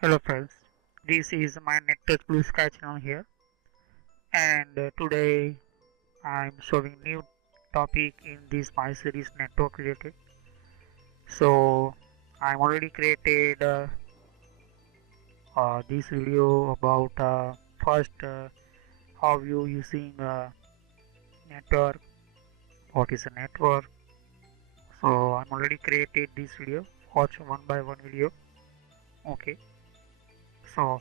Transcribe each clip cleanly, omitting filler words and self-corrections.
Hello friends, this is my NetTouch Blue Sky channel here, and today I'm showing new topic in this my series network related. So I'm already created this video about first how you using network, what is a network. So I'm already created this video. Watch one by one video. Okay. So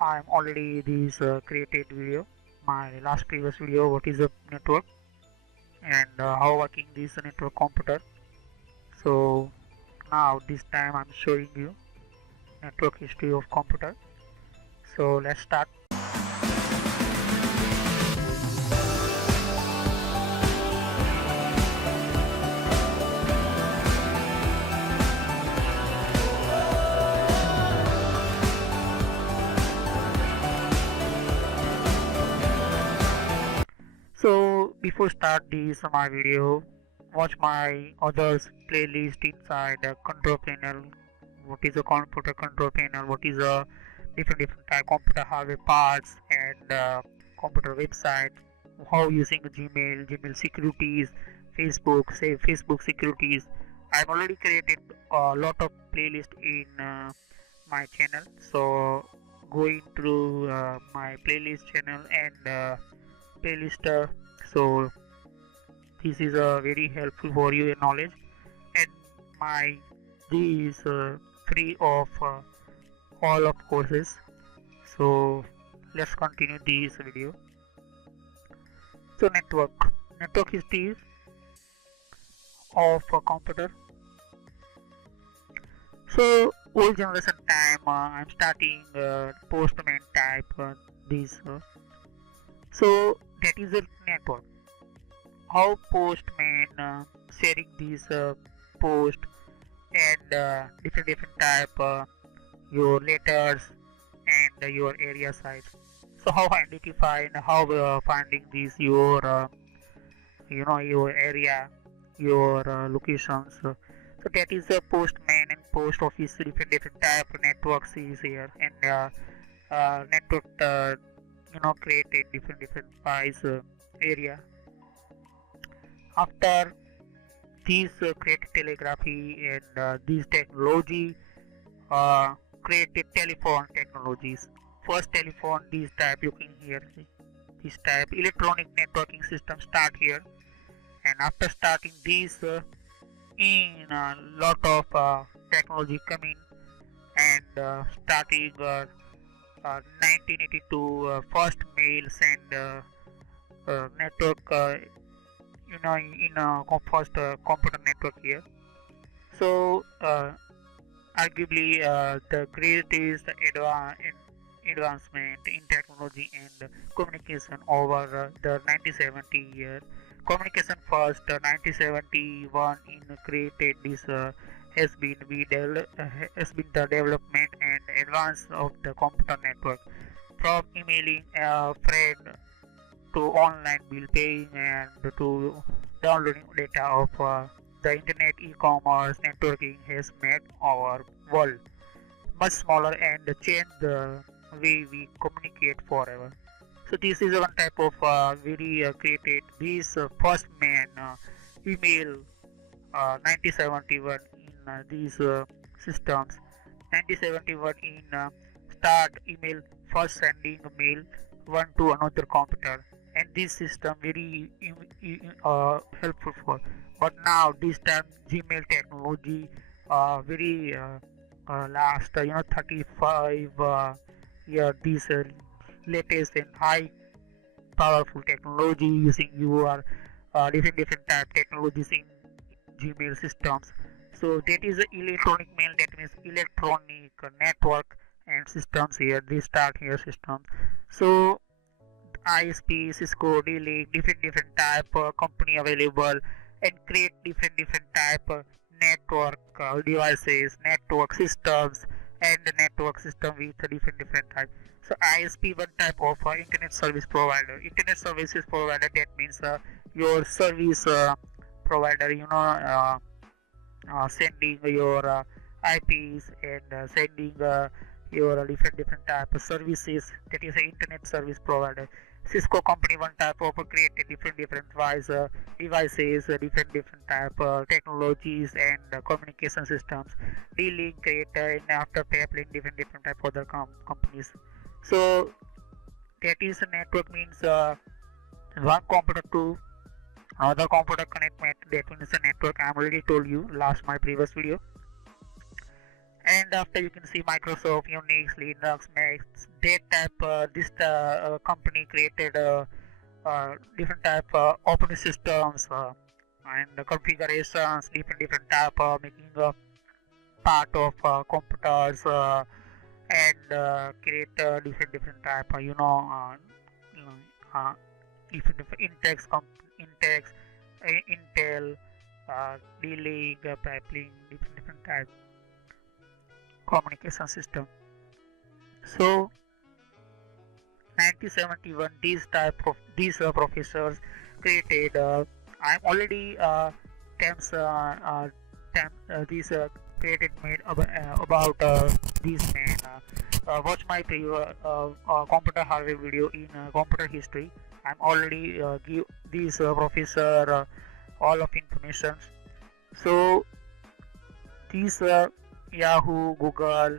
I'm already this created video my last previous video what is a network and how working this network computer. So now this time I'm showing you network history of computer. So let's start. So before start this my video, watch my others playlist inside the control panel. What is a computer control panel? What is a different type computer hardware parts and computer website? How using Gmail securities, Facebook, say Facebook securities. I've already created a lot of playlist in my channel. So going through my playlist channel and playlist. So this is very helpful for your knowledge, and my these free of all of courses. So let's continue this video. So network history of a computer. So old generation time I'm starting postman type this so that is a network. How postman sharing these post and different type your letters and your area size. So how identify and how finding these your your area, your locations. So that is a postman and post office different type of networks is here and network created different size area. After these created telegraphy and these technology created telephone technologies. First telephone this type you can hear this type electronic networking system start here, and after starting this in a lot of technology coming and starting 1982 first mail send network in first computer network here. So arguably the greatest advancement in technology and communication over the 1970 year. Communication first 1971 in created this has been the development and advance of the computer network, from emailing a friend to online bill paying and to downloading data of the internet. E-commerce networking has made our world much smaller and changed the way we communicate forever. So this is one type of very created this first man email 1971 in these systems. 1971 in start email first sending a mail one to another computer, and this system very helpful for. But now this time Gmail technology very last 35 year this latest and high powerful technology using your different type technologies in Gmail systems. So that is electronic mail, that means electronic network and systems here. They start here system. So ISP, Cisco, D-Link, different type company available and create different type network devices, network systems, and the network system with different type. So ISP one type of internet service provider. Internet services provider, that means your service provider, sending your IPs and sending your different type of services, that is internet service provider. Cisco company one type of created different devices, different type technologies and communication systems. D-Link create and after Paplink different type other companies. So that is a network means one computer to another computer connect, that means a network. I already told you last my previous video. And after you can see Microsoft, Unix, Linux, Mac, that type this company created different type operating systems and configurations, different type making a part of computers and create different type you know different Intex, Intel, D-Link, Paplink, different type communication system. So 1971 these professors created I'm already these created made about these men watch my computer hardware video in computer history. I'm already give these professor all of information. So these Yahoo, Google,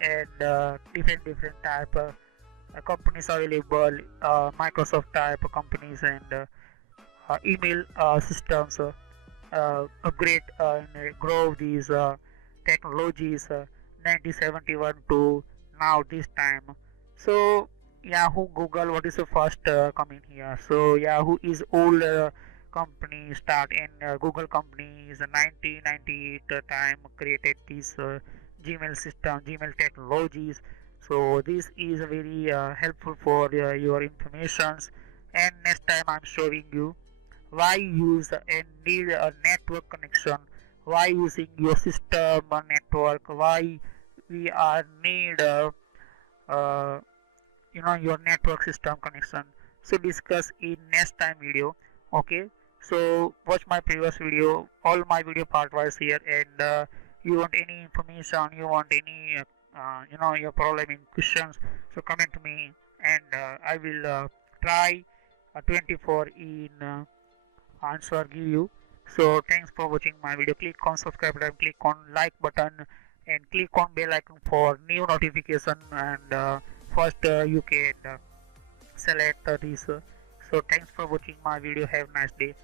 and different type companies are available. Microsoft type of companies and email systems upgrade and grow these technologies 1971 to now this time. So Yahoo, Google, what is the first coming here? So Yahoo is old company start and Google company is 1998 time created this Gmail system, Gmail technologies. So this is very helpful for your informations. And next time I'm showing you why use and need a network connection, why using your system network, why we are need uh, your network system connection. So discuss in next time video. Okay, so watch my previous video, all my video part was here, and you want any information, you want any your problem in questions, so comment to me, and I will try 24 in answer give you. So thanks for watching my video. Click on subscribe button, click on like button, and click on bell icon for new notification, and first you can select this. So thanks for watching my video. Have a nice day.